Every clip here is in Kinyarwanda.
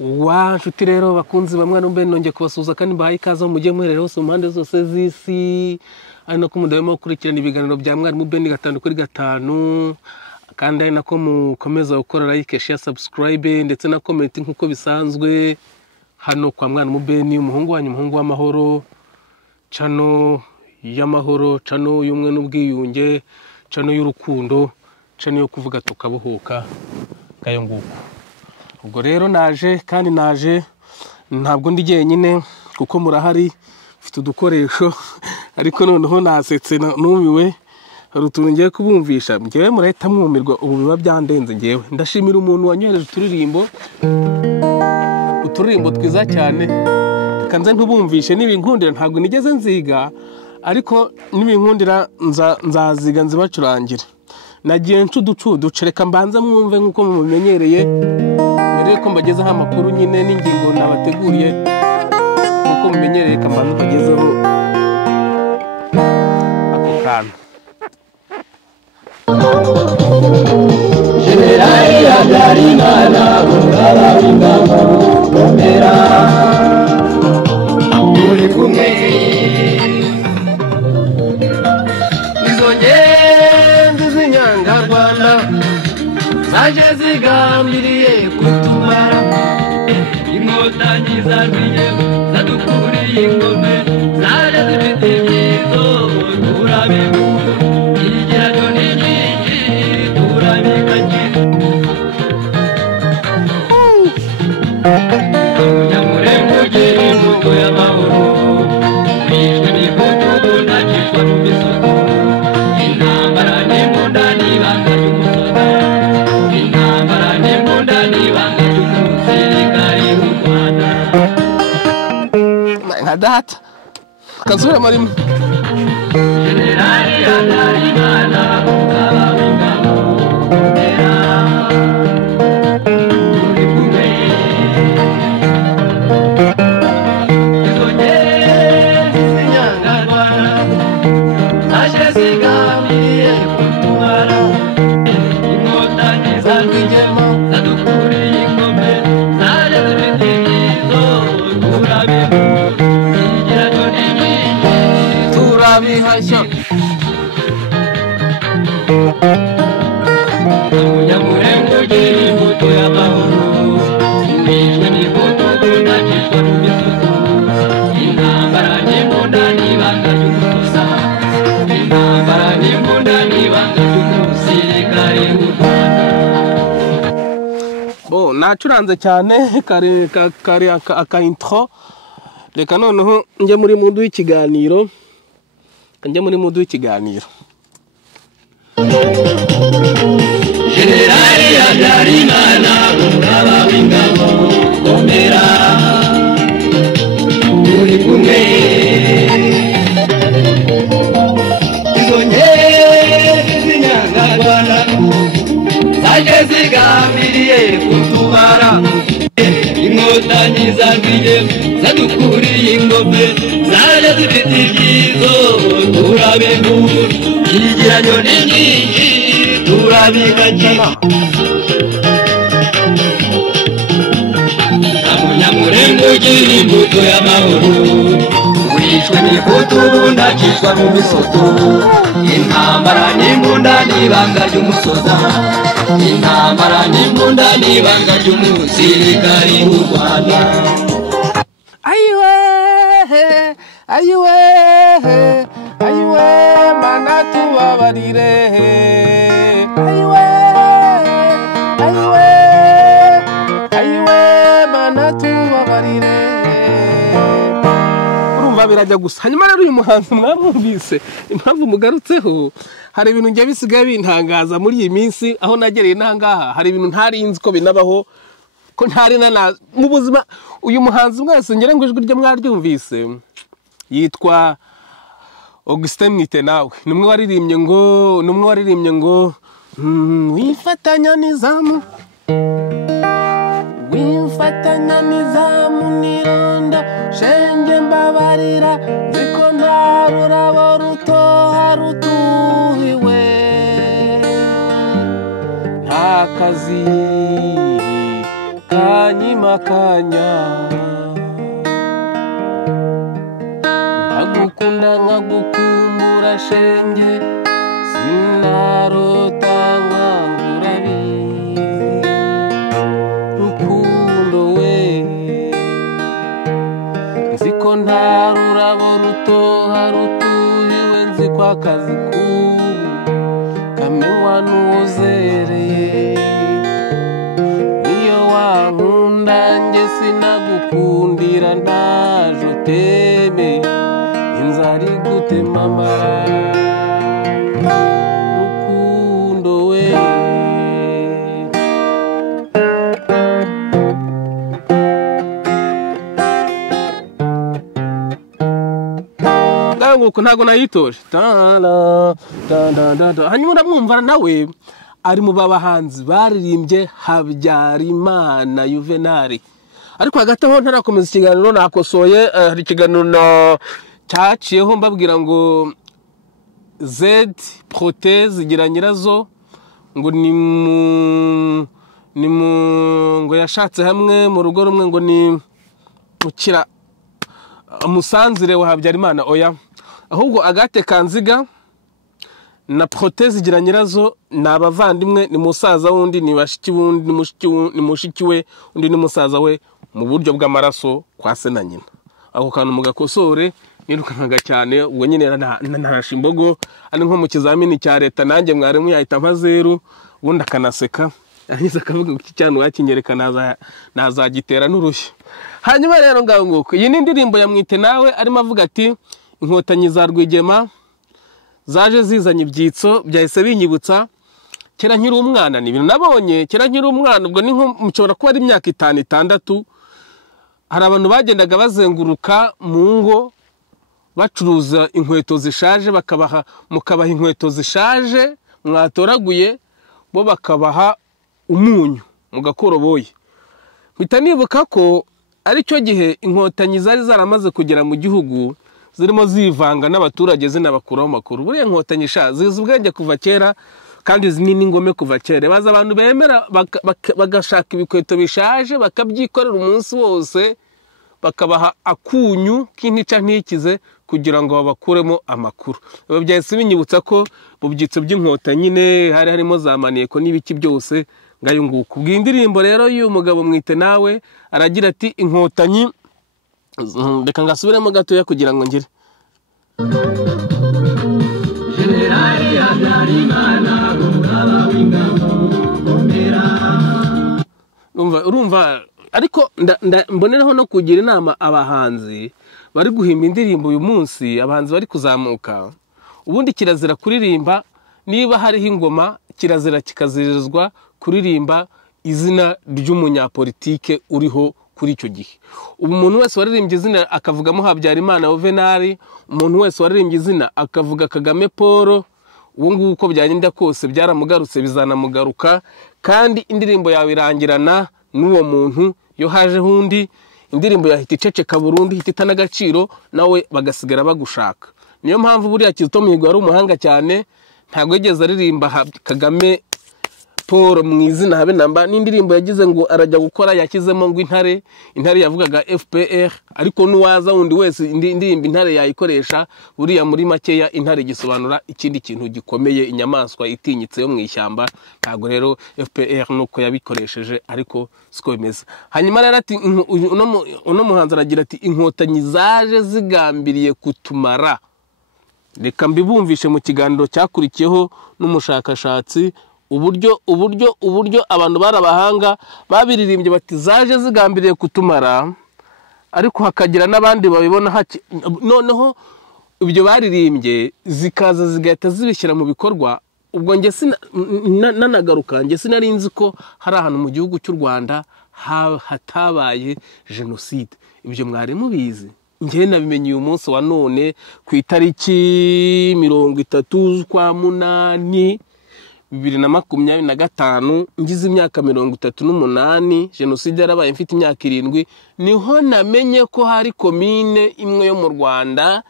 Wa nshuti rero bakunzi bamwe numbe nonge kubasuza kandi bahaye ikaze mujye muherera hose mu mpande zose z'isi ari nako mudahwema gukurikirana ibiganiro bya mwarimu Ben 5 kandi ari nako mukomeza gukora like share subscribe ndetse na comment nkuko bisanzwe hano kwa mwarimu Ben umuhungu wanyu umuhungu w'amahoro chano y'amahoro chano y'umwe n'ubwiyunge chano y'urukundo chano yo kuvuga tukabuhuka kayo nguko. Ubwo rero naje kandi naje ntabwo ndi jyenyine kuko murahari mfite udukoresho ariko noneho nasetse numiwe harutuntu ngiye kubumvisha ngewe murahita mwumirwa ubu biba byandenze ngewe. Ndashimira umuntu wanyohereje uturirimbo twiza cyane kanze ntubumvishe nibinkundira ntabwo nigeze nziga ariko nibinkundira nzaziga nzibacurangira. Nagiye ducereka mbanza mwumve nkuko mumenyereye mbere ko mbagezaho amakuru nyine n'ingingo nabateguriye nkuko mumenyereye kambanza mbagezeho ako kantu. Generali Habyarimana umugaba w'ingabo komera uri kumwe izo ngenzi z'inyangarwanda zaje zigambiriye kutumara inkotanyi zarwiye zadukuriye ingome zaje zifite ibyizo turabibura igerayo n'inkingi turabikagira Nyamurembo imbuto y'amahoro bishwe n'ifoto ntakitwa mu misozi intambara n'imbunda n'ibanga ry'umusozi intambara n'imbunda n'ibanga ry'umusirikari w'u Rwanda nka data kazura marimo Generali Habyarimana umugaba w'ingabo komera uri kumwe izo ngenzi z'inyangarwanda zaje zigambiriye kutumara inkotanyi zarwigemo zadukuriye ingome zaje zifite ibyizo turabibura igerayo n'inkingi turabihashya. Nyamurembo imbuto y'amahoro bishwe n'ifoto ntakitwa mu misozi intambara n'imbunda n'ibanga ry'umusozi intambara n'imbunda n'ibanga ry'umusirikari w'u Rwanda. Bo nacuranze cyane kare aka intro reka noneho njye muri mudu w'ikiganiro Generali Habyarimana umugaba w'ingabo komera uri kumwe izo ngenzi z'inyangarwanda zaje zigambiriye kutumara inkotanyi zarwiye zadukuriye ingome zaje zifite ibyizo turabibura igerayo n'inkingi turabikagira Nyamurembo imbuto y'amahoro wishwe n'ifoto ntakitwa mu misoto intambara n'imbunda n'ibanga ry'umusozi intambara n'imbunda n'ibanga ry'umusirikari w'u Rwanda. ayiwe mana tubabarire ayiwe mana tubabarire. Urumva birajya gusa hanyuma rero uyu muhanzi mwamwumvise impamvu mugarutseho hari ibintu njye bisigaye bintangaza muri iyi minsi aho nagereye nangaha hari ibintu ntarinzi ko binabaho ko ntari mu buzima. Uyu muhanzi mwese ngere ngo ijwi rye mwaryumvise yitwa Augustin Mwitenawe numwe waririmbye ngo wifatanya nizamu nironda shenge mbabarira ziko nta rurabo rutoha rutuhiwe nta kazi ukanyimakanya nkagukunda nkagukumbura shenge sinarota nkangura bizi rukundo we nziko nta rurabo rutoha rutuhiwe nziko akazi kubu kamenywa n'uwozereye niyo wankunda nge sinagukundira ntajo teme inzara igutema amara rukundo we nguko ntago nayitoje hanyuma ndamwumva nawe ari mu babahanzi baririmbye Habyarimana Juvenal. Ariko hagati aho ntarakomeza ikiganiro nakosoye hari ikiganiro cyaciyeho mbabwira ngo Z Prote zigira nyirazo ngo ngo yashatse hamwe mu rugo rumwe ngo ni mukira umusanzire wa Habyarimana oya ahubwo Agathe Kanziga na Prote zigira nyirazo nabavandimwe ni musaza wundi ni bashiki wundi ni mushiki we undi ni musaza we mu buryo bw'amaraso kwa se na nyina. Ako kantu mugakosore nirukanaga cyane ubwo nyine narashimbogo ari nko mu kizamini cya leta nanjye mwarimu yahita mpazeru ubundi akanaseka ahise akavuga iki cyane wakinyereka nazagitera n'urushyi. Hanyuma rero ngaho nguko iyi ni indirimbo yamwite nawe arimo avuga ati inkotanyi za Rwigema zaje zizanye ibyitso byahise binyibutsa kera nkiri umwana ni ibintu nabonye kera nkiri umwana ubwo ni nko mushobora kuba ari imyaka 5-6 hari abantu bagendaga bazenguruka mu ngo bacuruza inkweto zishaje mukabaha inkweto zishaje mwatoraguye bo bakabaha umunyu mugakoroboye. Mpita nibuka ko ari cyo gihe inkotanyi zari zaramaze kugera mu gihugu zirimo zivanga n'abaturage zinabakuraho makuru. Buriya inkotanyi zizi ubwenge kuva kera kandi zinini ingome kuva kera. Baza abantu bemera bagashaka ibikweto bishaje bakabyikorera umunsi wose bakabaha akunyu k'intica ntikize kugira ngo babakuremo amakuru. Biba byahise binyibutsa ko mu byitso by'inkotanyi ne hari harimo za maneko n'ibiki byose ngayo nguko. Bw'indirimbo rero y'uyu mugabo mwite nawe aragira ati inkotanyi reka ngasubiremo gatoya kugira ngo ngire. Generali Habyarimana umugaba w'ingabo komera. Urumva ariko mboneraho no kugira inama abahanzi bari guhimba indirimbo uyu munsi abahanzi bari kuzamuka. Ubundi kirazira kuririmba niba hariho ingoma kirazira kikazirizwa kuririmba izina ry'umunyapolitike uriho kuri icyo gihe. Umuntu wese waririmbye izina akavugamo Habyarimana Juvenal, umuntu wese waririmbye izina akavuga Kagame Paul, uwo nguko byagenda kose byaramugarutse bizanamugaruka kandi indirimbo yawe irangirana n'uwo muntu. Yo haje hundi indirimbo yahita iceceka burundu hitita n'agaciro nawe bagasigara bagushaka. Niyo mpamvu buriya Kizito Mihigo ari umuhanga cyane ntago yigeze aririmba Kagame Paul mu izina habe namba n'indirimbo yagize ngo arajya gukora yakizemo ngo intare yavugaga FPR ariko nuwaza wundi wese indirimbo intare yayikoresha buriya muri makeya intare gisobanura ikindi kintu gikomeye inyamaswa itinyitse yo mu ishyamba. Ntago rero FPR nuko yabikoresheje ariko siko bimeze. Hanyuma rero ati uno muhanzi aragira ati inkotanyi zaje zigambiriye kutumara. Reka mbibumvishe mu kiganiro cyakurikiyeho n'umushakashatsi uburyo abantu barabahanga babiririmbye bati zaje zigambiriye kutumara ariko hakagira nabandi babibona noneho ibyo baririmbye zikaza zigahita zibishyira mu bikorwa. Ubwo nge nanagaruka nge sinarinzi ko hari ahantu mu gihugu cy'u Rwanda hatabaye genocide. Ibyo mwari mubizi nge nabimenye uyu munsi wa none ku itariki 30 z'ukwa munani 2025 ngize imyaka 38 genocide yarabaye mfite imyaka 7 niho namenye ko hari komine imwe yo mu Rwanda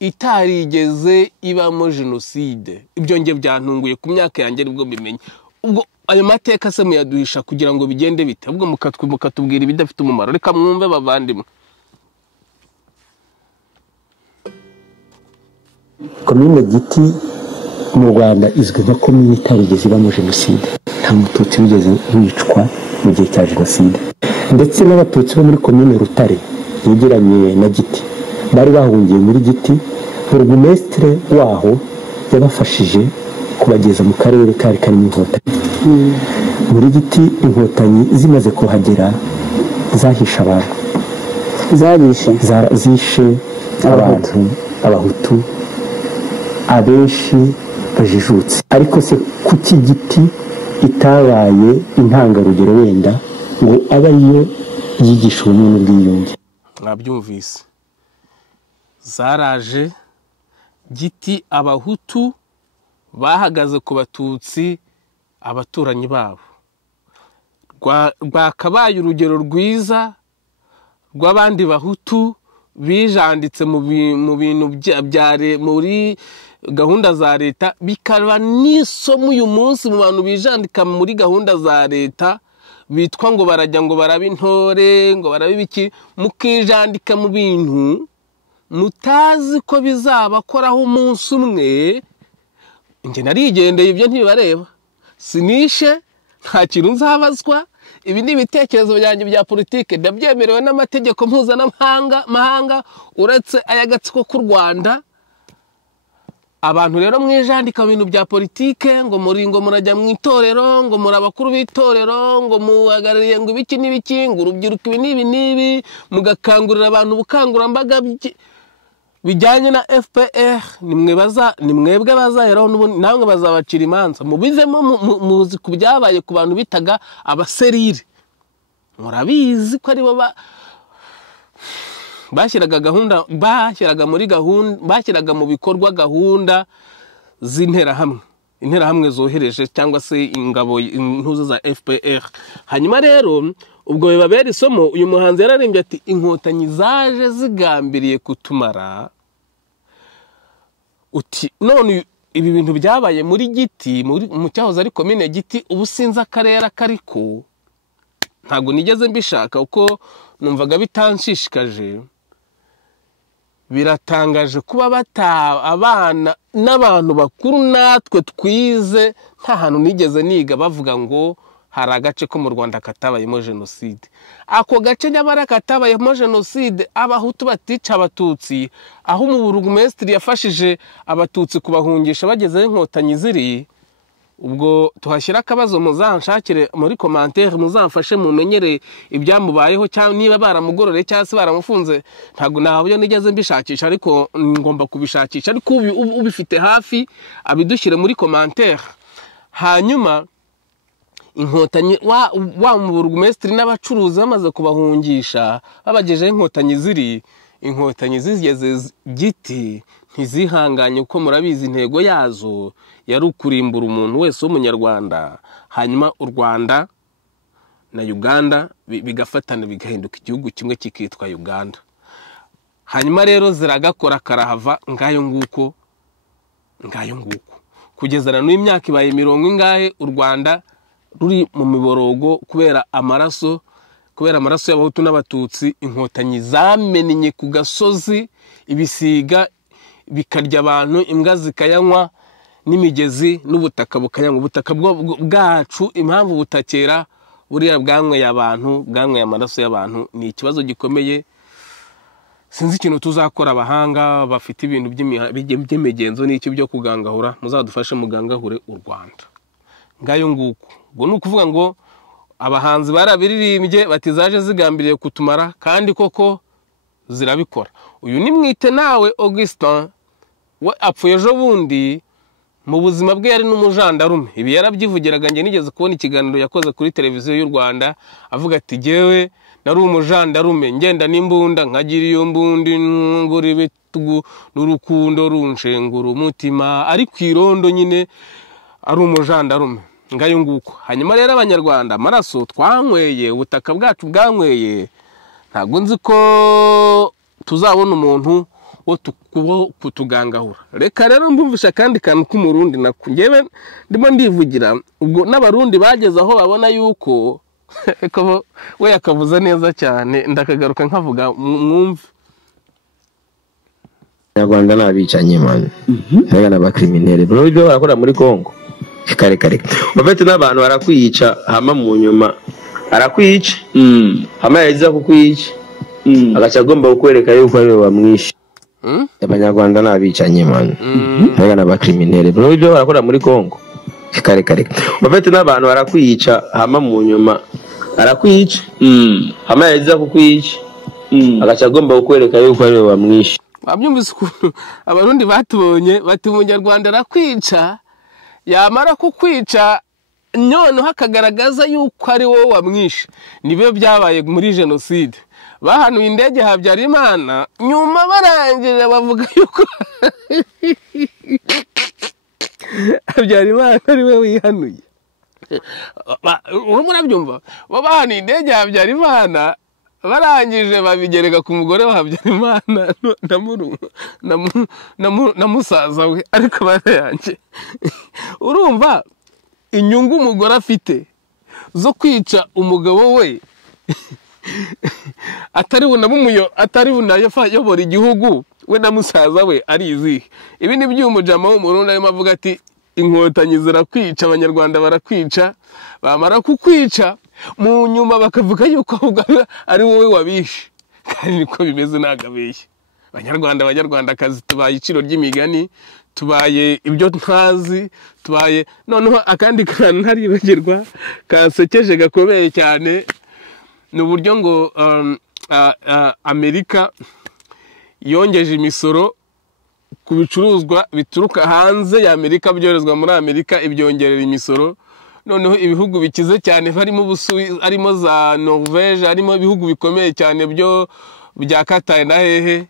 itarigeze ibamo genocide. Ibyo nge byantunguye ku myaka yanjye nibwo bimenye. Ubwo ayo mateka se muyaduhisha kugira ngo bigende bite ahubwo mukatubwira ibidafite umumaro reka mwumve bavandimwe. Komine Giti mu Rwanda izwi nka komine itarigeze ibamo jenoside, nta mututsi wigeze wicwa mu gihe cya jenoside, ndetse n'abatutsi bo muri komine Rutare yegeranye na Giti bari bahungiye muri Giti. Burugumesitire waho yabafashije kubageza mu karere kari karimo inkotanyi. Muri Giti inkotanyi zimaze kuhagera zahisha abantu, zishe abantu abahutu abenshi bajijutse. Ariko se kuki Giti itabaye intangarugero wenda ngo aba ariyo yigisha ubumwe n'ubwiyunge? Mwabyumvise, zaraje Giti abahutu bahagaze ku batutsi abaturanyi babo, rwakabaye urugero rwiza rw'abandi bahutu bijanditse mu bintu muri gahunda za leta, bikaba n'isomo uyu munsi mu bantu bijandika muri gahunda za leta bitwa ngo barajya ngo barabe intore ngo barabe ibiki, mukijandika mu bintu mutazi ko bizabakoraho umunsi umwe. Nge narigendeye ibyo ntibibareba, sinishe, nta kintu nzabazwa. Ibi ni ibitekerezo byanjye bya politike ndabyemerewe n'amategeko mpuzamahanga uretse ay'agatsiko k'u Rwanda. Abantu rero mwijandika mu bintu bya politike ngo murajya mu itorero ngo muri abakuru b'itorero ngo muhagarariye ngo ibiki n'ibiki ngo urubyiruko ibi n'ibi mugakangurira abantu ubukangurambaga bijyanye na FPR. ni mwebwe bazaheraho namwe bazabacira imanza, mubizemo muzi ku byabaye ku bantu bitaga abaserire. Murabizi ko aribo bashyiraga mu bikorwa gahunda z'interahamwe zohereje cyangwa se ingabo intuzo za FPR. Hanyuma rero ubwo bibabera isomo. Uyu muhanzi yararimbye ati inkotanyi zaje zigambiriye kutumara. Uti none ibi bintu byabaye muri Giti mu cyahoze ari komine Giti, ubu sinzi akarere kariko, ntago nigeze mbishaka uko numvaga bitanshishikaje. Biratangaje kuba abana n'abantu bakuru natwe twize nta hantu nigeze niga bavuga ngo hari agace ko mu Rwanda katabayemo jenoside. Ako gace nyamara katabayemo jenoside abahutu batica abatutsi, aho mu burugumesitiri yafashije abatutsi kubahungisha bagezeho inkotanyi ziri. Ubwo tuhashyira akabazo muzanshakire muri commentaire, muzamfashe mumenyere ibyamubayeho cyangwa niba baramugororeye cyangwa se baramufunze. Ntago nabyo nigeze mbishakisha ariko ngomba kubishakisha, ariko ubifite hafi abidushyire muri commentaire. Hanyuma inkotanyi wa mu burugumesitiri n'abacuruzi bamaze kubahungisha babagejeho inkotanyi zigeze Giti ntizihanganye uko murabizi intego yazo yari ukurimbura umuntu wese w'umunyarwanda. Hanyuma u Rwanda na Uganda bigafatana bigahinduka igihugu kimwe kikitwa Uganda. Hanyuma rero ziragakora karahava ngayo nguko kugeza na n'imyaka ibaye 70 u Rwanda ruri mu miborogo kubera amaraso y'abahutu n'abatutsi. Inkotanyi zamennye ku gasozi, ibisiga bikarya abantu, imbwa zikayanywa, n'imigezi n'ubutaka bukayanywa. Ubutaka bwacu impamvu butakera buriya bwanyweye abantu, bwanyweye amaraso y'abantu. Ni ikibazo gikomeye, sinzi ikintu tuzakora. Abahanga bafite ibintu by'imigenzo n'iki byo kugangahura, muzadufashe mugangahure u Rwanda. Ngayo nguko ubwo ni ukuvuga ngo abahanzi barabiririmbye bati zaje zigambiriye kutumara, kandi koko zirabikora. Uyu ni Mwite nawe Augustin we apfuye ejo bundi. Mu buzima bwe yari n'umujandarume. Ibi yarabyivugiraga. Nge nigeze kubona ikiganiro yakoze kuri televiziyo y'u Rwanda avuga ati jewe nari umujandarume ngenda n'imbunda nkagira iyo mbundi ngura ibitugu n'urukundo runshengura umutima, ari kwirondo nyine ari umujandarume. Ngayo nguko. Hanyuma rero abanyarwanda amaraso twanyweye, ubutaka bwacu bwanyweye, ntago nzi ko tuzabona umuntu wo kutugangahura. Reka rero mbumvisha kandi kantu k'umurundi nako ngewe ndimo ndivugira ubwo n'abarundi bageze aho babona yuko ko we yakavuza neza cyane ndakagaruka nkavuga mwumve. Abanyarwanda n'abicanye man nega n'abakriminere bro ibyo barakora muri Kongo kare bafite n'abantu barakwica hama mu nyuma arakwica hama yaza kukwica agaca agomba kukwereka yuko ari bamwishe. Abanyarwanda n'abicanye man nega n'abakriminere bro ibyo barakora muri Kongo kare bafite n'abantu barakwica hama mu nyuma arakwica hama yaza kukwica agaca agomba kukwereka yuko ari bamwishe. Babyumvise ukuntu abarundi batubonye bati umunyarwanda arakwica yamara kukwica none hakagaragaza yuko ari wowe wamwishe. Nibyo byabaye muri jenoside bahanuye indege Habyarimana nyuma barangije bavuga yuko Habyarimana ari we wihanuye. Murabyumva bahanuye indege Habyarimana barangije babigereka ku mugore wa Habyarimana na musaza we ariko barayanje. Urumva inyungu umugore afite zo kwica umugabo we atari bunayobora igihugu we na musaza we ari izihe. Ibi ni by'umujama w'umurundi arimo avuga ati inkotanyi zirakwica abanyarwanda barakwica bamara kukwica mu nyuma bakavuga yuko ari wowe wabishe. Kandi niko bimeze nagabeshye. Abanyarwandakazi tubaye iciro ry'imigani tubaye ibyo ntazi tubaye noneho akandi kantu ntaribagirwa kasekeje gakomeye cyane n'uburyo ngo Amerika yongeje imisoro ku bicuruzwa bituruka hanze ya Amerika byorezwa muri Amerika ibyongerera imisoro. Noneho ibihugu bikize cyane harimo za Norvège harimo ibihugu bikomeye cyane byo bya Qatar na hehe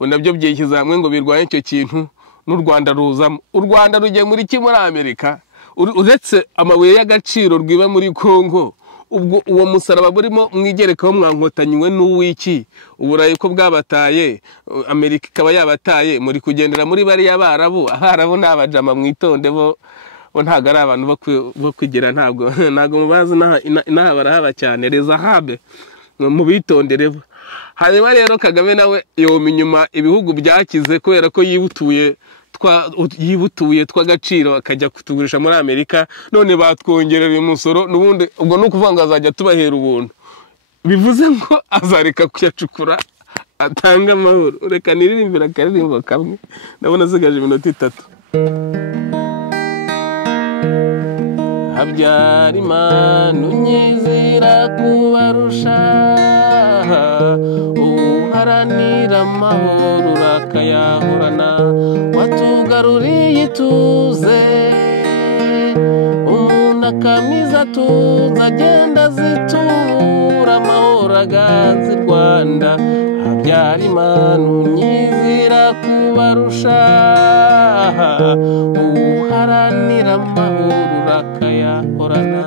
nabyo byekiza hamwe ngo birwaye icyo kintu n'u Rwanda ruzamo. U Rwanda rugiye muri ki muri Amerika uretse amabuye y'agaciro rwiba muri Kongo. Ubwo uwo musaraba burimo mwigerekaho mwankotanywe n'uwiki uburayi ko bwabataye Amerika ikaba yabataye muri kugendera muri bari y'abarabu n'abajama mwitonde bo ntago ari abantu bo kwigira ntago mubazi naha barahaba cyane rezahabe mu bitondere. Hanyuma rero Kagame nawe yoma inyuma ibihugu byakize kubera ko yibutuye tw'agaciro akajya kutugurisha muri Amerika none batwongerera umusoro n'ubundi ubwo no kuvuga ngo azajya tubahera ubuntu bivuze ngo azareka kuyacukura atanga amahoro. Reka niririmbira akaririmbo kamwe ndabona zigaje iminota 3. Habyarimana unyizira kubarusha uharanira amahoro urakayahorana watugaruriye ituze umuntu akamiza tuza agenda zitura amahoro aganze i Rwanda. Habyarimana unyizira kubarusha uharanira amahoro urakayahorana.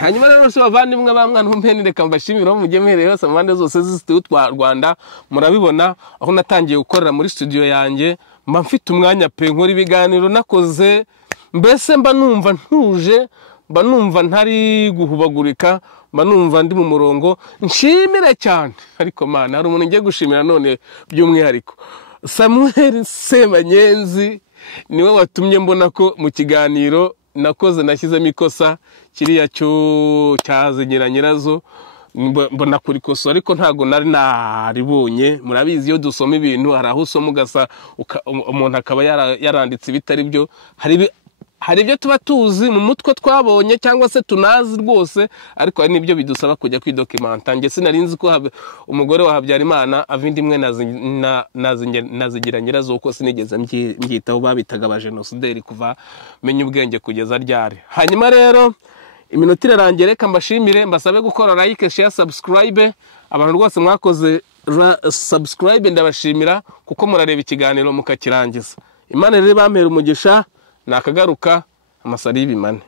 Hanyuma rero se bavandimwe bamwana umpeni reka mbashimira mu gemerere hose amande zose z'Istudio twa Rwanda murabibona aho natangiye gukorera muri studio yanjye mba mfite umwanya pe nkora ibiganiro nakoze mbese mba numva ntuje mba numva ntari guhubagurika mba numva ndi mu murongo nshimire cyane. Ariko mana hari umuntu ngiye gushimira none by'umwihariko Samuel Semanyenzi niwe watumye mbona ko mu kiganiro nakoze nashyizemo ikosa kiriya cyo cyazigira nyirazo mbona kuri koso ariko ntago nari naribonye. Murabizi iyo dusoma ibintu hari aho usoma ugasa umuntu akaba yaranditse bitari byo. Hari ibyo tuba tuzi mu mutwe twabonye cyangwa se tunazi rwose ariko hari nibyo bidusaba kujya kwidokimenta. Nge sinarinzi ko umugore wa Habyarimana avindi imwe nazigira nyirazo uko sinigeze mbyitaho babitaga abajenosideri kuva menye ubwenge kugeza ryari. Hanyuma rero iminota irarangiye reka mbashimire mbasabe gukora like share subscribe abantu rwose mwakoze subscribe ndabashimira kuko murareba ikiganiro mukakirangiza. Imana rero bampera umugisha nakagaruka amasari y'ibimane.